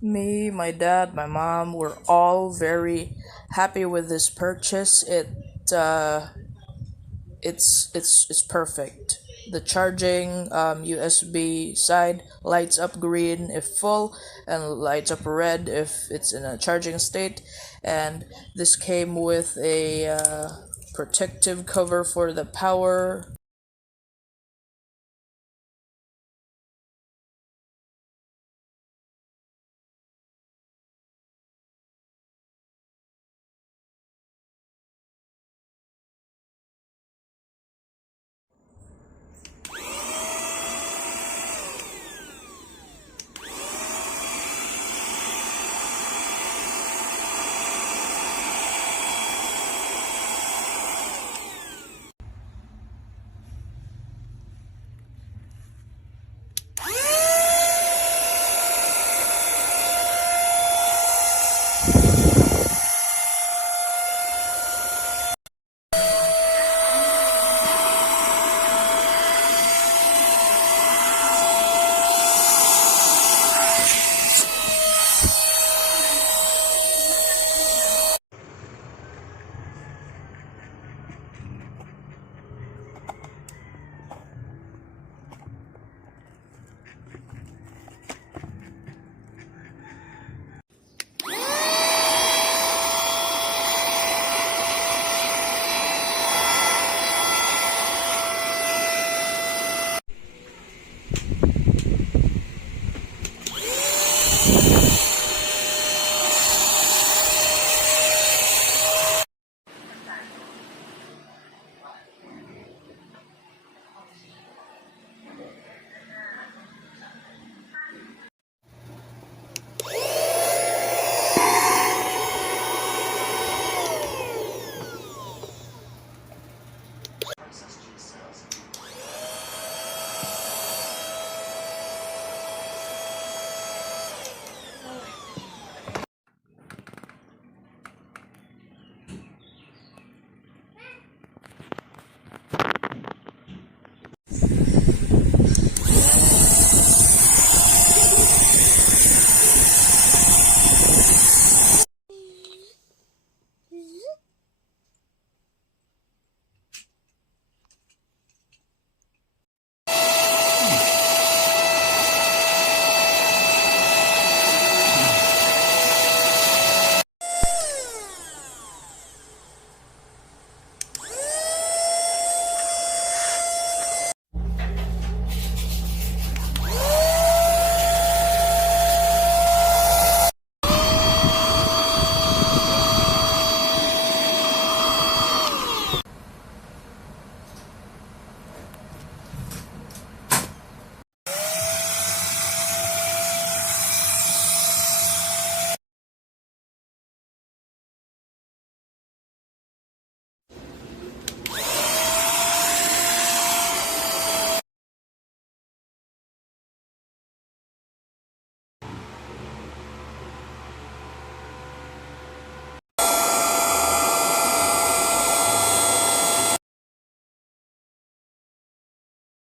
Me, my dad, my mom were all very happy with this purchase. Uh, it's perfect. The charging USB side lights up green if full and lights up red if it's in a charging state. And this came with a protective cover for the power.